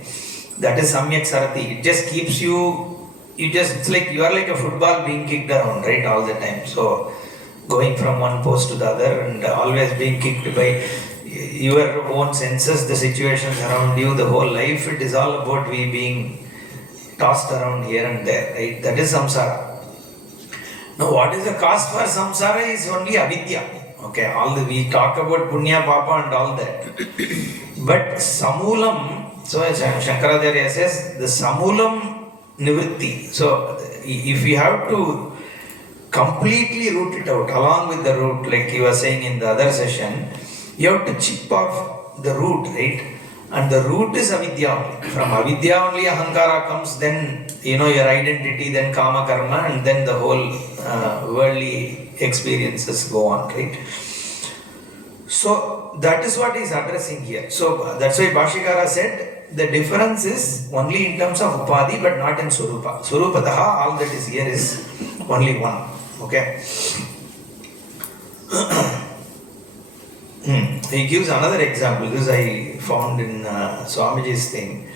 That is Samyak Sarati. It just keeps you, it's like you are like a football being kicked around, right, all the time. So going from one post to the other and always being kicked by your own senses, the situations around you, the whole life, it is all about we being tossed around here and there, right? That is samsara. Now what is the cause for samsara is only avidya. Okay, we talk about punya, papa and all that. But samulam, so Shankaracharya says, the samulam nivritti. So if we have to completely root it out, along with the root, like you were saying in the other session, you have to chip off the root, right? And the root is avidya only. From avidya only ahankara comes, then your identity, then kama karma, and then the whole worldly experiences go on, right? So that is what he is addressing here. So that's why Bhashikara said the difference is only in terms of upadhi but not in surupa. Surupataha, all that is here is only one. Okay. He gives another example. This I found in Swamiji's thing.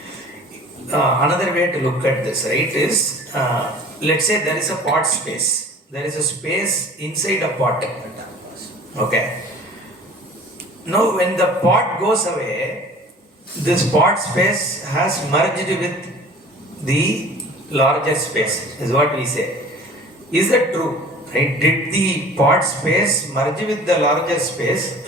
Another way to look at this, right, is let's say there is a pot space. There is a space inside a pot. Okay. Now, when the pot goes away, this pot space has merged with the larger space, is what we say. Is that true? Right? Did the pot space merge with the larger space?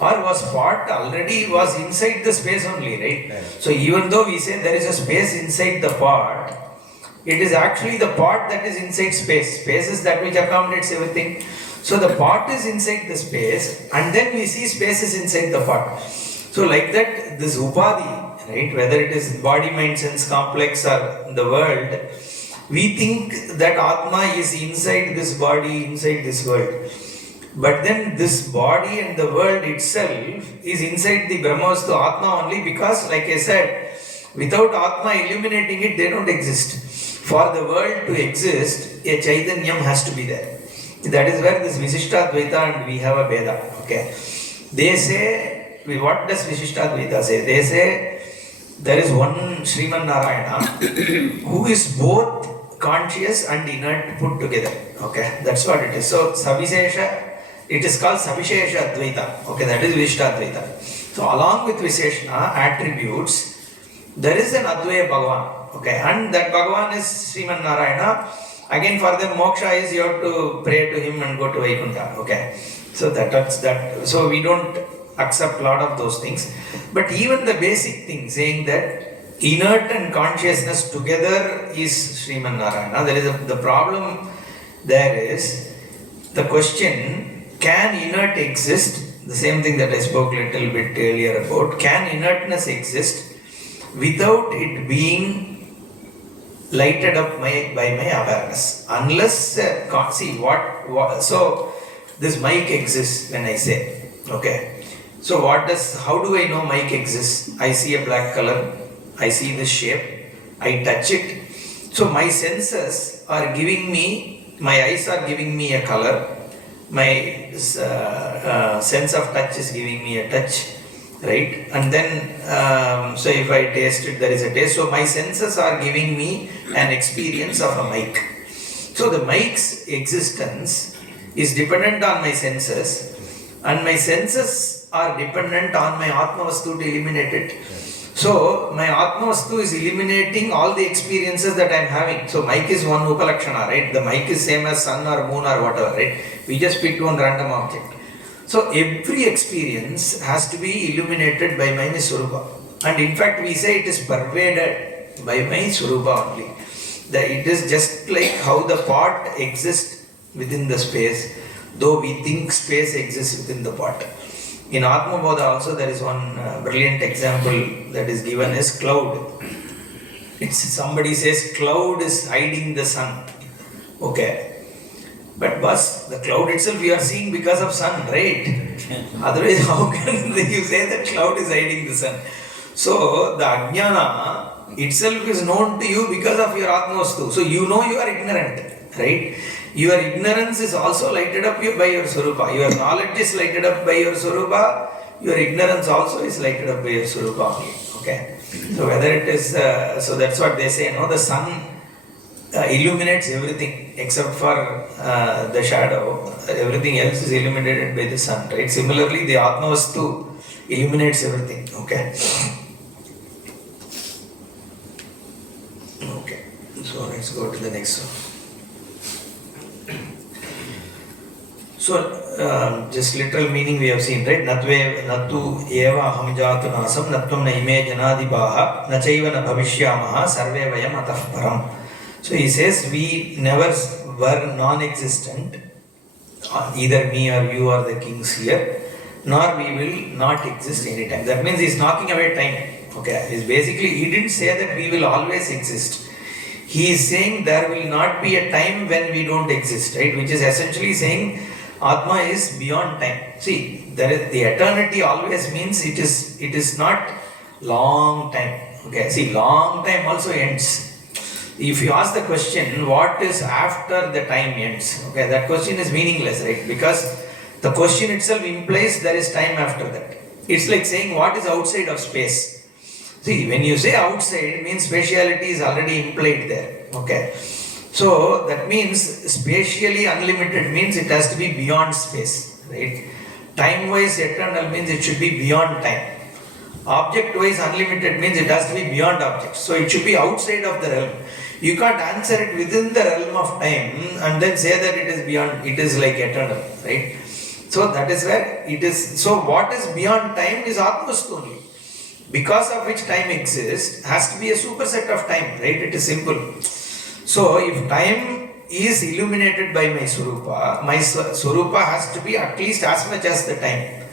Or was pot already was inside the space only, right? So even though we say there is a space inside the pot, it is actually the pot that is inside space. Space is that which accommodates everything. So the pot is inside the space, and then we see spaces inside the pot. So like that, this upadhi, right, whether it is body, mind, sense complex or the world, we think that Atma is inside this body, inside this world. But then this body and the world itself is inside the Brahmavastu Atma only, because like I said, without Atma illuminating it, they don't exist. For the world to exist, a Chaitanyam has to be there. That is where this Visishtadvaita, and we have a Veda. Okay. They say, what does Visishtadvaita say? They say there is one Sriman Narayana who is both conscious and inert put together. Okay. That's what it is. So Savishesha, it is called Savishesha Advaita. Okay, that is Visishtadvaita. So along with Visheshna attributes, there is an Advaya Bhagavan. Okay, and that Bhagavan is Sriman Narayana. Again, for them, moksha is you have to pray to him and go to Vaikuntha. Okay, so that's that. So we don't accept a lot of those things. But even the basic thing, saying that inert and consciousness together is Sriman Narayana. There is the problem. There is the question. Can inert exist? The same thing that I spoke a little bit earlier about. Can inertness exist without it being lighted up by my awareness? Unless, see what, so this mic exists when I say, okay. So how do I know mic exists? I see a black color, I see this shape, I touch it. So my senses are giving me, my eyes are giving me a color, my sense of touch is giving me a touch, right? And then, so if I taste it, there is a taste. So my senses are giving me an experience of a mic. So the mic's existence is dependent on my senses, and my senses are dependent on my Atmavastu to eliminate it. So my Atmavastu is eliminating all the experiences that I am having. So mic is one Upalakshana, right? The mic is same as sun or moon or whatever, right? We just picked one random object. So every experience has to be illuminated by my Swarupa. And in fact we say it is pervaded by my Swarupa only. That it is just like how the pot exists within the space, though we think space exists within the pot. In Atma Bodha also there is one brilliant example that is given as cloud. Somebody says cloud is hiding the sun. Okay. But the cloud itself we are seeing because of sun, right? Otherwise how can you say that cloud is hiding the sun? So the Ajnana itself is known to you because of your Atmavastu. So you know you are ignorant, right? Your ignorance is also lighted up by your Swarupa. Your knowledge is lighted up by your Swarupa. Your ignorance also is lighted up by your Swarupa only. Okay. So whether it is, so that's what they say, the sun illuminates everything except for the shadow. Everything else is illuminated by the sun, right? Similarly, the Atmavastu illuminates everything. Okay. Okay. So let's go to the next one. So, just literal meaning we have seen, right? Natu eva aham jatu nasam natvam na ime janadibaha nachaiva na bhavishyamaha sarve vayam atah param. So he says we never were non-existent, either me or you or the kings here, nor we will not exist anytime. That means he is knocking away time. Okay, is basically he didn't say that we will always exist. He is saying there will not be a time when we don't exist, right? Which is essentially saying Atma is beyond time. See, there is the eternity always means it is not long time. Okay, see, long time also ends. If you ask the question, what is after the time ends? Okay, that question is meaningless, right? Because the question itself implies there is time after that. It's like saying what is outside of space. See, when you say outside, it means spatiality is already implied there. Okay. So that means spatially unlimited means it has to be beyond space, right? Time-wise eternal means it should be beyond time. Object-wise unlimited means it has to be beyond object. So it should be outside of the realm. You can't answer it within the realm of time and then say that it is beyond, it is like eternal, right? So that is where it is. So what is beyond time is Atmast only. Because of which time exists, has to be a superset of time, right? It is simple. So if time is illuminated by my Swarupa has to be at least as much as the time.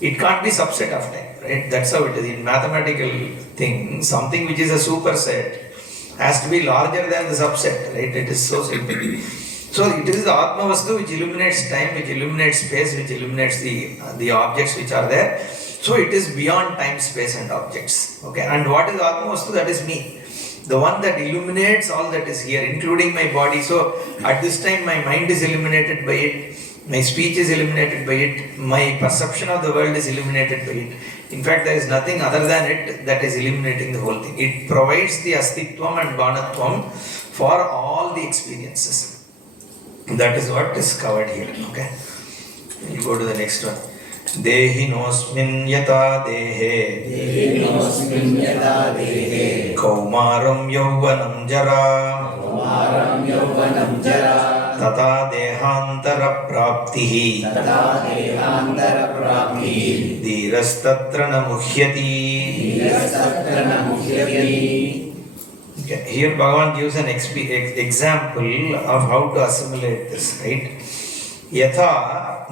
It can't be subset of time, right? That's how it is. In mathematical thing, something which is a superset has to be larger than the subset, right? It is so simple. So it is the Atma Vastu which illuminates time, which illuminates space, which illuminates the objects which are there. So it is beyond time, space and objects. Okay, and what is Atma Vastu? That is me. The one that illuminates all that is here, including my body. So at this time my mind is illuminated by it, my speech is illuminated by it, my perception of the world is illuminated by it. In fact, there is nothing other than it that is illuminating the whole thing. It provides the Astitvam and Bhanatvam for all the experiences. That is what is covered here. Okay. We'll go to the next one. Dehinosmin yata dehe Kaumaram yauvanam jara Tata dehantara praptihi Dhirastatra namuhyati. Okay. Here Bhagavan gives an example of how to assimilate this, right? Yatha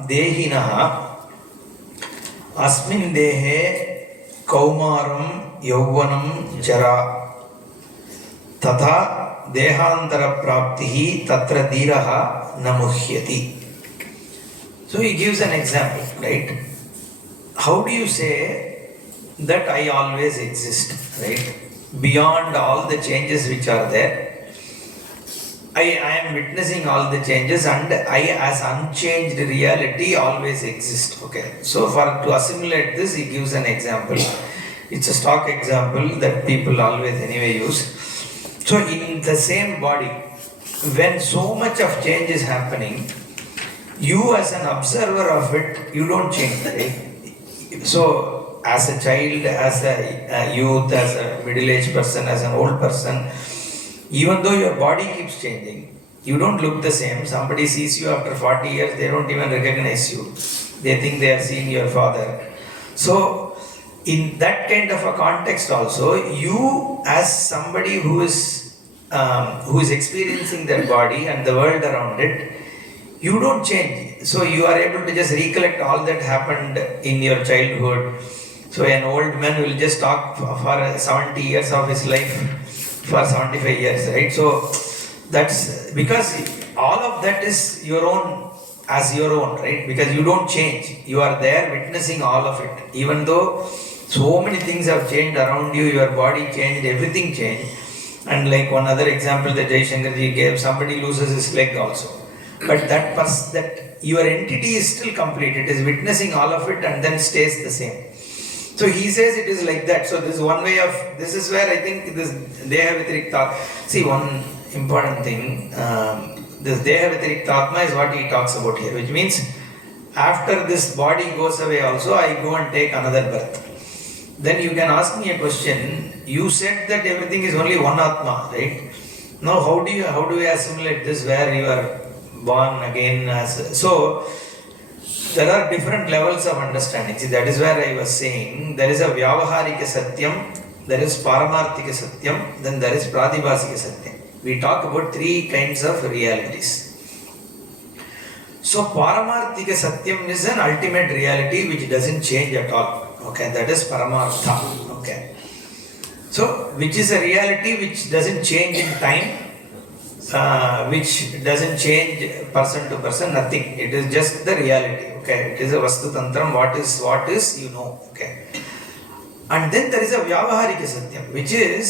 dehinaha Asmin dehe kaumaram yauvanam jara Tata dehantara praptihi tatra dhiraha namuhyati. So he gives an example, right? How do you say that I always exist, right? Beyond all the changes which are there, I am witnessing all the changes and I as unchanged reality always exist. Okay. So to assimilate this, he gives an example. It's a stock example that people always anyway use. So in the same body, when so much of change is happening, you as an observer of it, you don't change, right? So as a child, as a youth, as a middle-aged person, as an old person, even though your body keeps changing, you don't look the same. Somebody sees you after 40 years, they don't even recognize you. They think they are seeing your father. So, in that kind of a context also, you as somebody who is experiencing their body and the world around it, you don't change. So, you are able to just recollect all that happened in your childhood. So, an old man will just talk for 70 years of his life. For 75 years, right? So that's because all of that is your own, as your own, right? Because you don't change. You are there witnessing all of it. Even though so many things have changed around you, your body changed, everything changed. And like one other example that Jai Shankarji gave, somebody loses his leg also. But that your entity is still complete. It is witnessing all of it and then stays the same. So he says it is like that. So this is one way of, this is where I think this Deha Vitarikta Atma. See, one important thing, this Deha Vitarikta Atma is what he talks about here, which means after this body goes away also, I go and take another birth. Then you can ask me a question. You said that everything is only one Atma, right? Now how do you assimilate this where you are born again as, so there are different levels of understanding. See, that is where I was saying, there is a Vyavaharika Satyam, there is Paramarthika Satyam, then there is Pratibhasika Satyam. We talk about three kinds of realities. So, Paramarthika Satyam is an ultimate reality which doesn't change at all. Okay, that is Paramartha. Okay. So, which is a reality which doesn't change in time, which doesn't change person to person, nothing. It is just the reality. Okay, it is a vastu tantram. What is, you know. Okay, and then there is a vyavaharika satyam, which is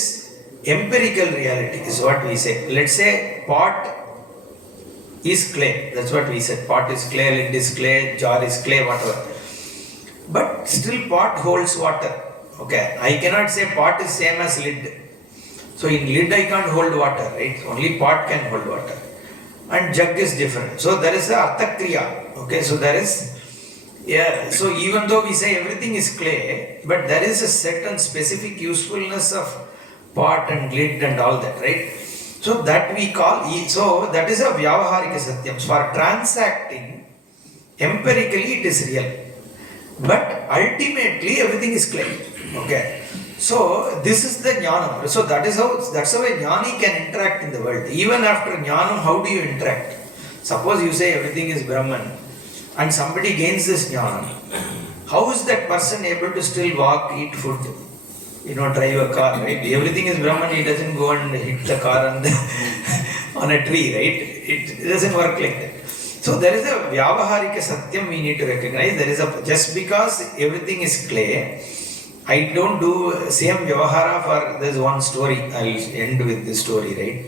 empirical reality, is what we say. Let's say pot is clay. That's what we said. Pot is clay, lid is clay, jar is clay, whatever. But still pot holds water. Okay, I cannot say pot is same as lid. So in lid I can't hold water, right? Only pot can hold water. And jug is different. So there is a arthakriya. Okay, so there is, so even though we say everything is clay, but there is a certain specific usefulness of pot and lid and all that, right? So that we call, so that is a vyavaharika satyam. For transacting, empirically it is real. But ultimately everything is clay. Okay. So this is the jnanam. So that's how a jnani can interact in the world. Even after jnanam, how do you interact? Suppose you say everything is Brahman and somebody gains this jnanam. How is that person able to still walk, eat food, drive a car, right? Everything is Brahman, he doesn't go and hit the car on a tree, right? It doesn't work like that. So there is a vyavaharika satyam we need to recognize. There is just because everything is clay, I don't do same vyavahara for, there's one story, I'll end with this story, right?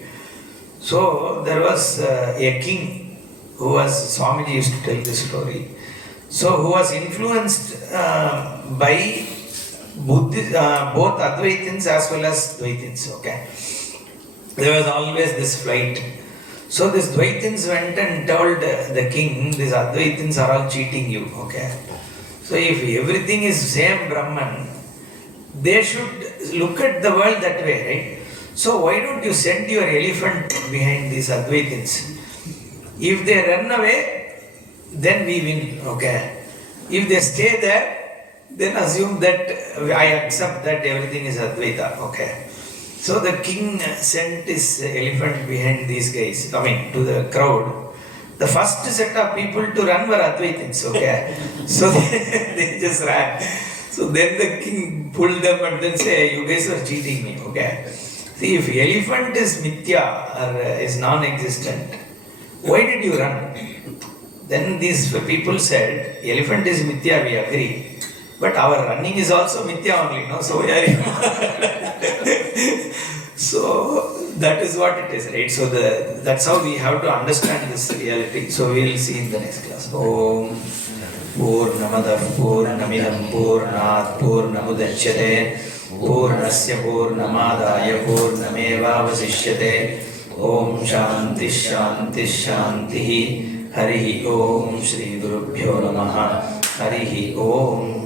So there was a king who was, Swamiji used to tell this story. So who was influenced by Buddhist, both Advaitins as well as Dvaitins, okay? There was always this fight. So these Dvaitins went and told the king, these Advaitins are all cheating you, okay? So if everything is same Brahman, they should look at the world that way, right? So why don't you send your elephant behind these Advaitins? If they run away, then we win, okay? If they stay there, then assume that I accept that everything is Advaita, okay? So the king sent his elephant behind these guys, to the crowd. The first set of people to run were Advaitins, okay? So they just ran. So then the king pulled them and then say, you guys are cheating me, okay? See, if elephant is mithya or is non-existent, why did you run? Then these people said, elephant is mithya, we agree. But our running is also mithya only, no? So so that is what it is, right? So that's how we have to understand this reality. So we will see in the next class. Om Purnamadav Purnamidam Purnat Purnamudachyate Purnasya Purnamadaya Purnamevavasishyate. Om Shanti Shanti Shanti. Harihi Om Shri Gurubhyo Namaha. Harihi Om.